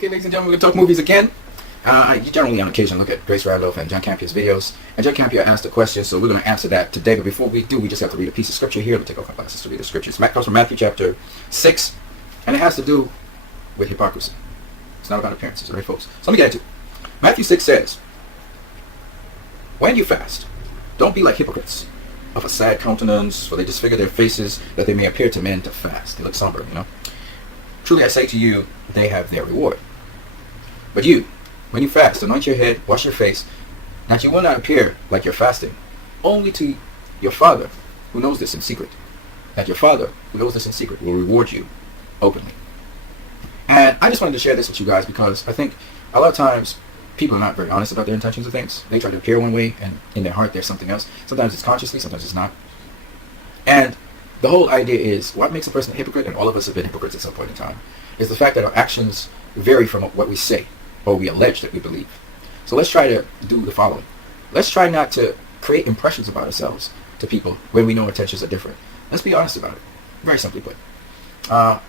Okay, ladies and gentlemen, we're going to talk movies again. I generally on occasion look at Grace Randolph and John Campea's videos, and John Campea asked a question, so we're going to answer that today. But before we do, we just have to read a piece of scripture here. We'll take off our glasses to read the scriptures. It comes from Matthew chapter 6, and it has to do with hypocrisy. It's not about appearances, all right, folks? So let me get into it. Matthew 6 says, "When you fast, don't be like hypocrites, of a sad countenance, for they disfigure their faces, that they may appear to men to fast." They look somber, you know. "Truly I say to you, they have their reward. But you, when you fast, anoint your head, wash your face, that you will not appear like you're fasting, only to your Father, who knows this in secret. That your Father, who knows this in secret, will reward you openly." And I just wanted to share this with you guys because I think a lot of times people are not very honest about their intentions of things. They try to appear one way, and in their heart there's something else. Sometimes it's consciously, sometimes it's not. And the whole idea is, what makes a person a hypocrite, and all of us have been hypocrites at some point in time, is the fact that our actions vary from what we say, or we allege that we believe. So let's try to do the following. Let's try not to create impressions about ourselves to people when we know our intentions are different. Let's be honest about it. Very simply put. I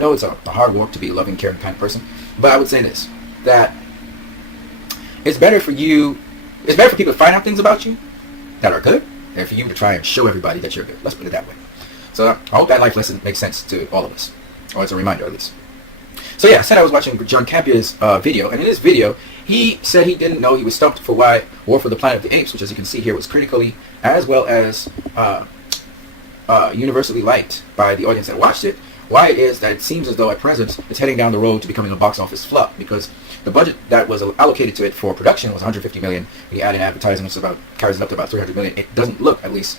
know it's a hard walk to be a loving, caring kind of person, but I would say this, that it's better for people to find out things about you that are good than for you to try and show everybody that you're good. Let's put it that way. So I hope that life lesson makes sense to all of us, or it's a reminder at least. So yeah, I said I was watching John Campea's video, and in this video, he said he didn't know he was stumped for why War for the Planet of the Apes, which as you can see here was critically as well as universally liked by the audience that watched it, why it is that it seems as though at present it's heading down the road to becoming a box office flop, because the budget that was allocated to it for production was $150 million. When you add in advertising, which carries it up to about $300 million. It doesn't look, at least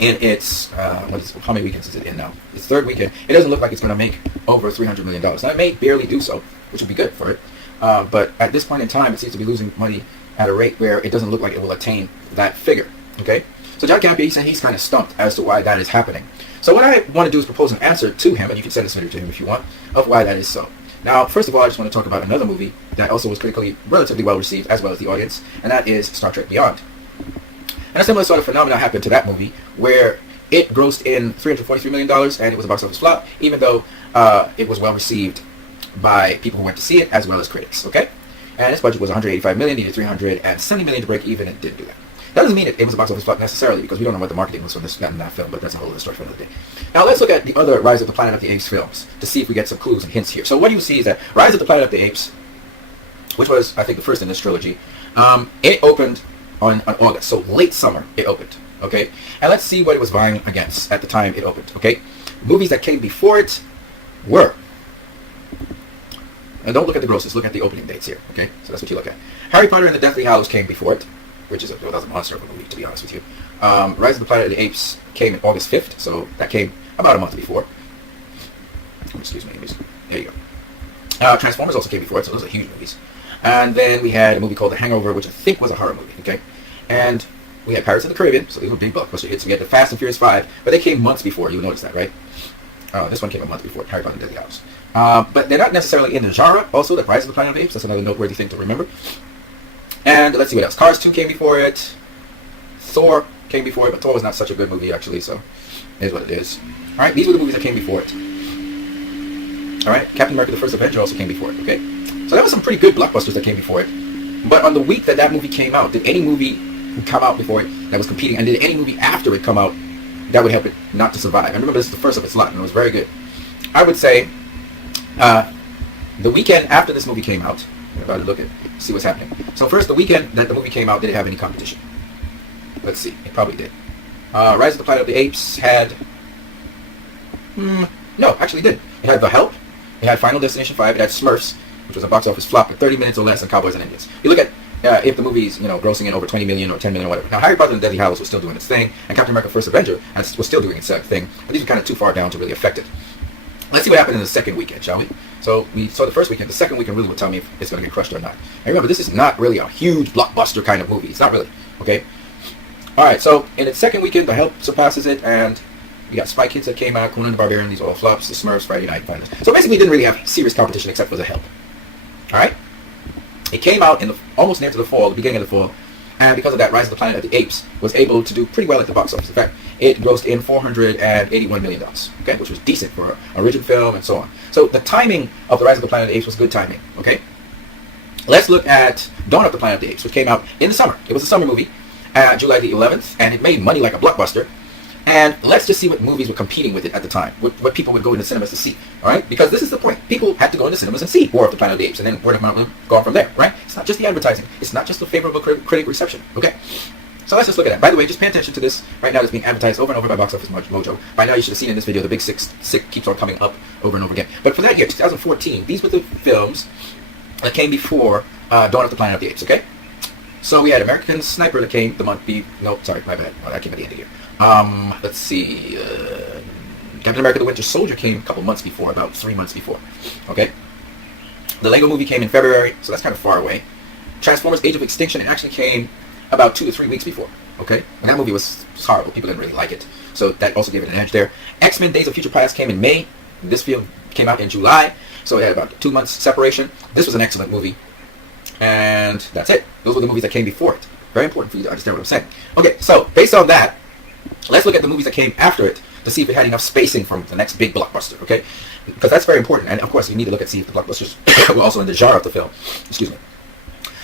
in its, how many weekends is it in now? Its third weekend. It doesn't look like it's going to make over $300 million. Now, it may barely do so, which would be good for it. But at this point in time, it seems to be losing money at a rate where it doesn't look like it will attain that figure. Okay? So John Campea, he said he's kind of stumped as to why that is happening. So what I want to do is propose an answer to him, and you can send this video to him if you want, of why that is so. Now, first of all, I just want to talk about another movie that also was critically relatively well received, as well as the audience, and that is Star Trek Beyond. And a similar sort of phenomenon happened to that movie, where it grossed in $343 million, and it was a box office flop, even though it was well received by people who went to see it, as well as critics, okay? And its budget was $185 million, needed $370 million to break even, and it didn't do that. That doesn't mean it was a box office flop necessarily, because we don't know what the marketing was for this and that film, but that's a whole other story for another day. Now let's look at the other Rise of the Planet of the Apes films to see if we get some clues and hints here. So what you see is that Rise of the Planet of the Apes, which was, I think, the first in this trilogy, it opened on August, so late summer it opened, okay? And let's see what it was vying against at the time it opened, okay? Movies that came before it were, and don't look at the grosses, look at the opening dates here, okay? So that's what you look at. Harry Potter and the Deathly Hallows came before it, which is that was a monster of a movie, to be honest with you. Rise of the Planet of the Apes came in August 5th, so that came about a month before. Excuse me, there you go. Transformers also came before it, so those are huge movies. And then we had a movie called The Hangover, which I think was a horror movie, okay? And we had Pirates of the Caribbean, so these were big blockbuster hits. We had the Fast and Furious 5, but they came months before, you notice that, right? This one came a month before, Harry Potter and the Deathly Hallows. But they're not necessarily in the genre, also, the Rise of the Planet of the Apes, that's another noteworthy thing to remember. And let's see what else. Cars 2 came before it. Thor came before it, but Thor was not such a good movie, actually, so it is what it is. Alright, these were the movies that came before it. Alright, Captain America the First Avenger also came before it, okay? So that was some pretty good blockbusters that came before it. But on the week that movie came out, did any movie come out before it that was competing, and did any movie after it come out that would help it not to survive? And remember, this is the first of its lot, and it was very good. I would say the weekend after this movie came out, I'm about to look at see what's happening. So first, the weekend that the movie came out, did it have any competition? Let's see. It probably did. Rise of the Planet of the Apes had... no, actually did. It had The Help. It had Final Destination 5. It had Smurfs, which was a box office flop with 30 minutes or less on Cowboys and Indians. You look at if the movie's, grossing in over 20 million or 10 million or whatever. Now, Harry Potter and the Deathly Hallows was still doing its thing, and Captain America First Avenger was still doing its thing, but these were kind of too far down to really affect it. Let's see what happened in the second weekend, shall we? So we saw the first weekend. The second weekend really will tell me if it's going to get crushed or not. And remember, this is not really a huge blockbuster kind of movie. It's not really, okay? All right, so in its second weekend, The Help surpasses it, and we got Spy Kids that came out, Conan the Barbarian, these are all flops, The Smurfs, Friday Night Finals. So basically, it didn't really have serious competition except for The Help. All right? It came out in almost near to the fall, the beginning of the fall, and because of that, Rise of the Planet of the Apes was able to do pretty well at the box office. In fact, it grossed in $481 million, okay, which was decent for an original film and so on. So the timing of the Rise of the Planet of the Apes was good timing. Okay. Let's look at Dawn of the Planet of the Apes, which came out in the summer. It was a summer movie, July the 11th, and it made money like a blockbuster. And let's just see what movies were competing with it at the time, what people would go into cinemas to see, all right? Because this is the point. People had to go into cinemas and see War of the Planet of the Apes, and then word of mouth gone from there, right? It's not just the advertising. It's not just the favorable critic reception, okay? So let's just look at that. By the way, just pay attention to this. Right now it's being advertised over and over by Box Office Mojo. By now you should have seen in this video the big six keeps on coming up over and over again. But for that year, 2014, these were the films that came before Dawn of the Planet of the Apes, okay? So we had American Sniper that came the month no, sorry, my bad. Well, that came at the end of the year. Let's see. Captain America: The Winter Soldier came a couple months before, about 3 months before. Okay. The Lego Movie came in February, so that's kind of far away. Transformers: Age of Extinction actually came about 2 to 3 weeks before. Okay. And that movie was horrible. People didn't really like it, so that also gave it an edge there. X-Men: Days of Future Past came in May. This film came out in July, so it had about 2 months separation. This was an excellent movie, and that's it. Those were the movies that came before it. Very important for you to understand what I'm saying. Okay, so based on that, let's look at the movies that came after it to see if it had enough spacing from the next big blockbuster, okay? Because that's very important. And, of course, you need to look at see if the blockbusters were also in the genre of the film. Excuse me.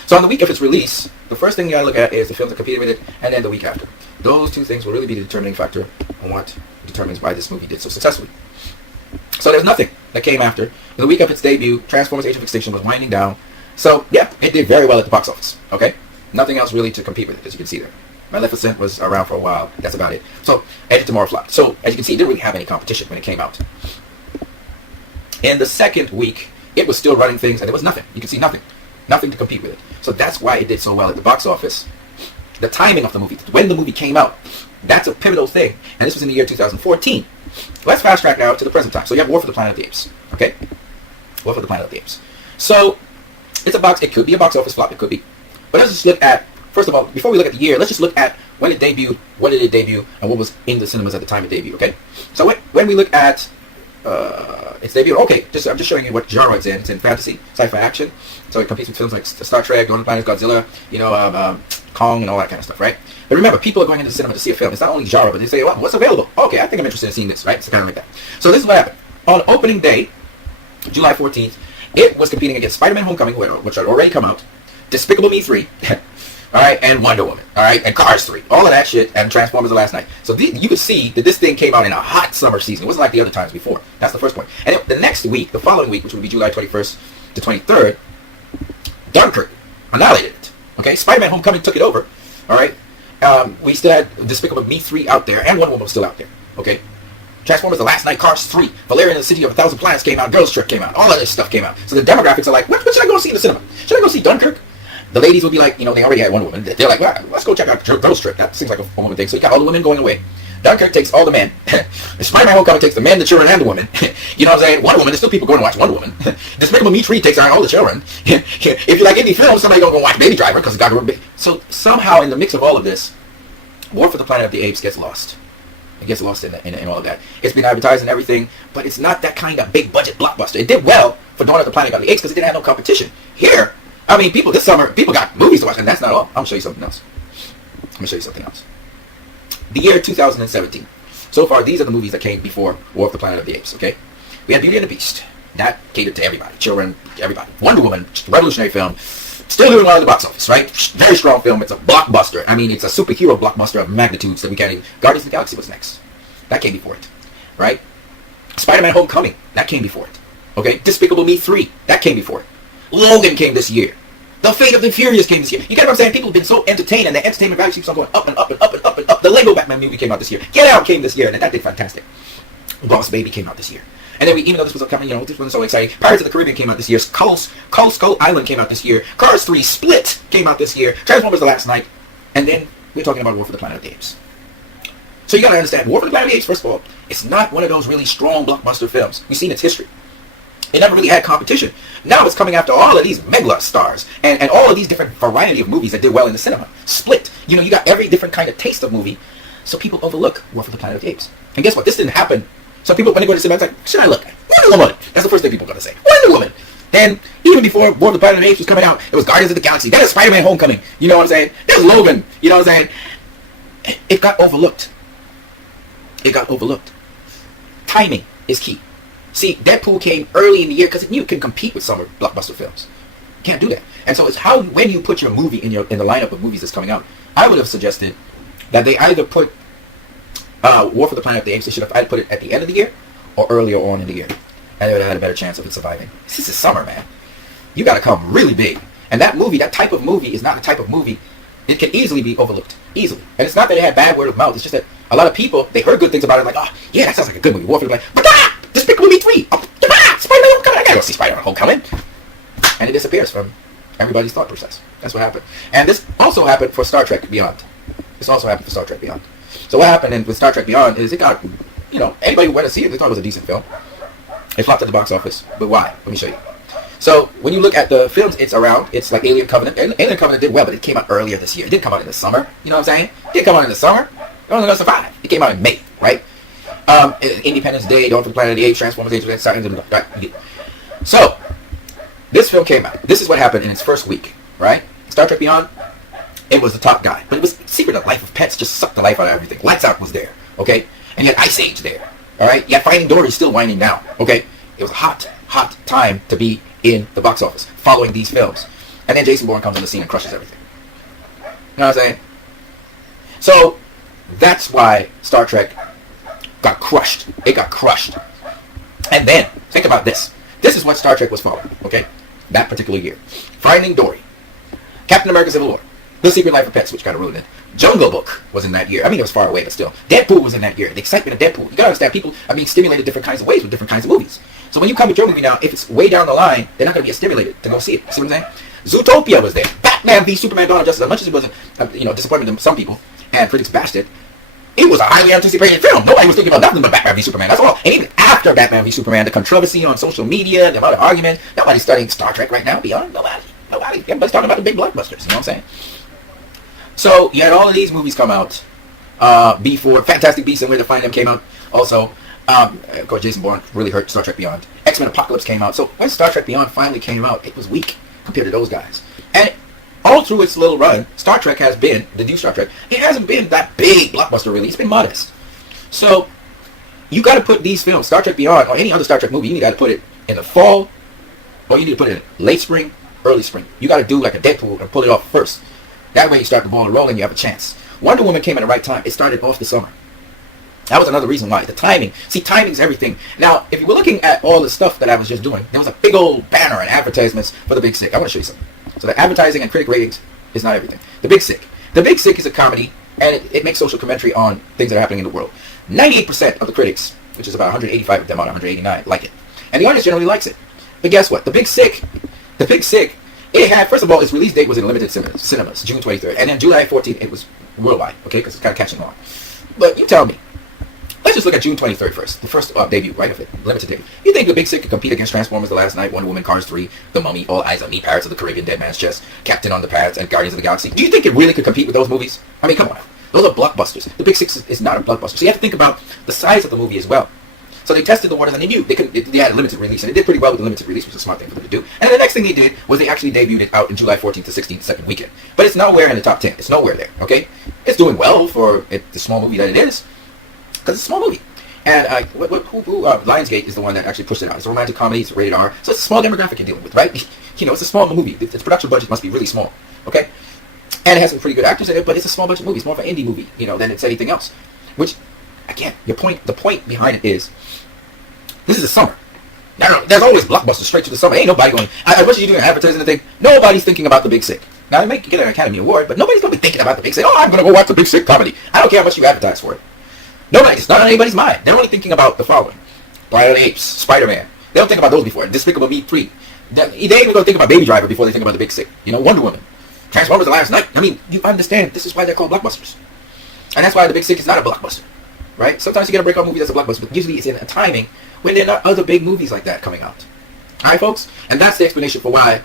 So on the week of its release, the first thing you got to look at is the films that competed with it, and then the week after. Those two things will really be the determining factor on what determines why this movie did so successfully. So there's nothing that came after. The week of its debut, Transformers: Age of Extinction was winding down. So, yeah, it did very well at the box office, okay? Nothing else really to compete with it, as you can see there. Maleficent was around for a while. That's about it. So, Edge of Tomorrow flopped. So, as you can see, it didn't really have any competition when it came out. In the second week, it was still running things, and there was nothing. You can see nothing. Nothing to compete with it. So that's why it did so well at the box office. The timing of the movie, when the movie came out, that's a pivotal thing. And this was in the year 2014. Let's fast track now to the present time. So you have War for the Planet of the Apes. Okay? War for the Planet of the Apes. So, it could be a box office flop. It could be. But let's just look at, first of all, before we look at the year, let's just look at when it debuted, when did it debut, and what was in the cinemas at the time it debuted, okay? So when we look at its debut, okay, I'm just showing you what genre it's in. It's in fantasy, sci-fi action. So it competes with films like Star Trek, Dawn of the Planet, Godzilla, Kong, and all that kind of stuff, right? But remember, people are going into the cinema to see a film. It's not only genre, but they say, well, what's available? Okay, I think I'm interested in seeing this, right? It's kind of like that. So this is what happened. On opening day, July 14th, it was competing against Spider-Man: Homecoming, which had already come out, Despicable Me 3, all right, and Wonder Woman, all right, and Cars 3, all of that shit, and Transformers the last night. So you could see that this thing came out in a hot summer season. It wasn't like the other times before. That's the first point. And the next week, the following week, which would be July 21st to 23rd, Dunkirk annihilated it. Okay, Spider-Man: Homecoming took it over. All right, we still had Despicable Me 3 out there, and Wonder Woman was still out there. Okay. Transformers the last night, Cars 3, Valerian and the City of a Thousand Planets came out, Girls Trip came out, all of this stuff came out. So the demographics are like, what should I go see in the cinema? Should I go see Dunkirk? The ladies would be like, they already had Wonder Woman. They're like, well, let's go check out Girls Trip. That seems like a woman thing. So you got all the women going away. Dunkirk takes all the men. Spider-Man: Homecoming takes the men, the children, and the women. You know what I'm saying? Wonder Woman, there's still people going to watch Wonder Woman. Despicable Me 3 takes all the children. If you like indie films, somebody going to go watch Baby Driver because it got a big. So somehow in the mix of all of this, War for the Planet of the Apes gets lost. It gets lost in all of that. It's been advertised and everything, but it's not that kind of big budget blockbuster. It did well for Dawn of the Planet of the Apes because it didn't have no competition. Here, I mean, this summer, people got movies to watch, and that's not all. I'm going to show you something else. The year 2017. So far, these are the movies that came before War of the Planet of the Apes, okay? We had Beauty and the Beast. That catered to everybody. Children, everybody. Wonder Woman, revolutionary film. Still doing well in the box office, right? Very strong film. It's a blockbuster. I mean, it's a superhero blockbuster of magnitudes that we can't even... Guardians of the Galaxy was next. That came before it, right? Spider-Man: Homecoming. That came before it. Okay? Despicable Me 3. That came before it. Logan came this year. The Fate of the Furious came this year. You get what I'm saying? People have been so entertained, and the entertainment value keeps on going up and up and up and up and up. The Lego Batman movie came out this year. Get Out came this year, and that did fantastic. Boss Baby came out this year. And then even though this was upcoming, this was so exciting. Pirates of the Caribbean came out this year. Skull Island came out this year. Cars 3 Split came out this year. Transformers the last night. And then we're talking about War for the Planet of the Apes. So you got to understand, War for the Planet of the Apes, first of all, it's not one of those really strong blockbuster films. We've seen its history. It never really had competition. Now it's coming after all of these mega stars and all of these different variety of movies that did well in the cinema. Split. You got every different kind of taste of movie. So people overlook War for the Planet of the Apes. And guess what? This didn't happen. Some people, when they go to the cinema, it's like, what should I look at? Wonder Woman. That's the first thing people are going to say. Wonder Woman. And even before War of the Planet of the Apes was coming out, it was Guardians of the Galaxy. That is Spider-Man: Homecoming. You know what I'm saying? There's Logan. You know what I'm saying? It got overlooked. Timing is key. See, Deadpool came early in the year because it knew it can compete with summer blockbuster films. Can't do that. And so it's how, when you put your movie in the lineup of movies that's coming out, I would have suggested that they either put War for the Planet of the Apes, they should have either put it at the end of the year or earlier on in the year. And they would have had a better chance of it surviving. This is summer, man. You got to come really big. And that movie, that type of movie is not the type of movie, it can easily be overlooked. Easily. And it's not that it had bad word of mouth. It's just that a lot of people, they heard good things about it, like, oh, yeah, that sounds like a good movie. War for the Planet. But Despicable Me 3. Oh, Spider-Man Homecoming. I got to go see Spider-Man Homecoming. And it disappears from everybody's thought process. That's what happened. And this also happened for Star Trek Beyond. So what happened with Star Trek Beyond is it got, anybody who went to see it, they thought it was a decent film. It flopped at the box office. But why? Let me show you. So when you look at the films it's like Alien Covenant. Alien Covenant did well, but it came out earlier this year. It didn't come out in the summer. You know what I'm saying? It didn't come out in the summer. It wasn't going to survive. It came out in May, right? Independence Day, Dawn for the Planet of the Apes, Transformers, right? So this film came out. This is what happened in its first week, right? Star Trek Beyond, it was the top guy. But it was Secret of Life of Pets, just sucked the life out of everything. Lights Out was there, okay? And you had Ice Age there, all right? You had Finding Dory still winding down, okay? It was a hot time to be in the box office following these films. And then Jason Bourne comes on the scene and crushes everything. You know what I'm saying? So that's why Star Trek got crushed. It got crushed. And then, think about this. This is what Star Trek was following, okay? That particular year. Finding Dory. Captain America Civil War. The Secret Life of Pets, which got ruined. Jungle Book was in that year. I mean, it was far away, but still. Deadpool was in that year. The excitement of Deadpool. You gotta understand, people are being stimulated different kinds of ways with different kinds of movies. So when you come with your movie now, if it's way down the line, they're not gonna be as stimulated to go see it. See what I'm saying? Zootopia was there. Batman v Superman: Dawn of Justice. As much as it wasn't, disappointment to some people, and critics bashed it, it was a highly anticipated film. Nobody was thinking about nothing but Batman v Superman. That's all. And even after Batman v Superman, the controversy on social media, the amount of argument, nobody's studying Star Trek right now. Beyond nobody. Everybody's talking about the big blockbusters. You know what I'm saying? So you had all of these movies come out before. Fantastic Beasts and Where to Find Them came out. Also, of course, Jason Bourne really hurt Star Trek Beyond. X-Men Apocalypse came out. So when Star Trek Beyond finally came out, it was weak compared to those guys. And all through its little run, Star Trek has been, the new Star Trek, it hasn't been that big blockbuster really. It's been modest. So you got to put these films, Star Trek Beyond, or any other Star Trek movie, you got to put it in the fall, or you need to put it in late spring, early spring. You got to do like a Deadpool and pull it off first. That way you start the ball rolling, you have a chance. Wonder Woman came at the right time. It started off the summer. That was another reason why. The timing. See, timing is everything. Now, if you were looking at all the stuff that I was just doing, there was a big old banner and advertisements for The Big Sick. I want to show you something. So the advertising and critic ratings is not everything. The Big Sick. The Big Sick is a comedy, and it makes social commentary on things that are happening in the world. 98% of the critics, which is about 185 of them out of 189, like it. And the audience generally likes it. But guess what? The Big Sick, it had, first of all, its release date was in limited cinemas, June 23rd. And then July 14th, it was worldwide, okay, because it's kind of catching on. But you tell me, let's just look at June 23rd first, the first debut, right, of it, limited debut. You think The Big Sick could compete against Transformers: The Last Night, Wonder Woman, Cars 3, The Mummy, All Eyes on Me, Pirates of the Caribbean, Dead Man's Chest, Captain Underpants, and Guardians of the Galaxy? Do you think it really could compete with those movies? I mean, come on. Those are blockbusters. The Big Sick is not a blockbuster. So you have to think about the size of the movie as well. So they tested the waters and they knew they had a limited release, and it did pretty well with the limited release, which was a smart thing for them to do. And the next thing they did was they actually debuted it out in July 14th to 16th, second weekend. But it's nowhere in the top 10. It's nowhere there, okay? It's doing well for the small movie that it is, because it's a small movie. And Lionsgate is the one that actually pushed it out. It's a romantic comedy, it's rated R, so it's a small demographic you're dealing with, right? It's a small movie. Its production budget must be really small, okay? And it has some pretty good actors in it, but it's a small budget movie. It's more of an indie movie, than it's anything else. Which, again, the point behind it is, this is the summer. There's always blockbusters straight to the summer. Ain't nobody going, as much as you do an advertising thing, nobody's thinking about The Big Sick. Now, they may get an Academy Award, but nobody's going to be thinking about The Big Sick. Oh, I'm going to go watch The Big Sick comedy. I don't care how much you advertise for it. It's not on anybody's mind. They're only thinking about the following. Planet of the Apes, Spider-Man. They don't think about those before. Despicable Me 3. They ain't even going to think about Baby Driver before they think about The Big Sick. Wonder Woman. Transformers: The Last Night. I mean, you understand. This is why they're called blockbusters. And that's why The Big Sick is not a blockbuster. Right? Sometimes you get a breakout movie that's a blockbuster, but usually it's in a timing when there are not other big movies like that coming out. Alright, folks? And that's the explanation for why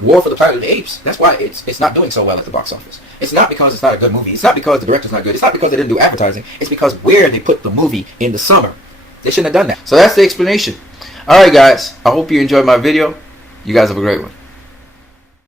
War for the Planet of the Apes, that's why it's not doing so well at the box office. It's not because it's not a good movie. It's not because the director's not good. It's not because they didn't do advertising. It's because where they put the movie in the summer. They shouldn't have done that. So that's the explanation. Alright, guys. I hope you enjoyed my video. You guys have a great one.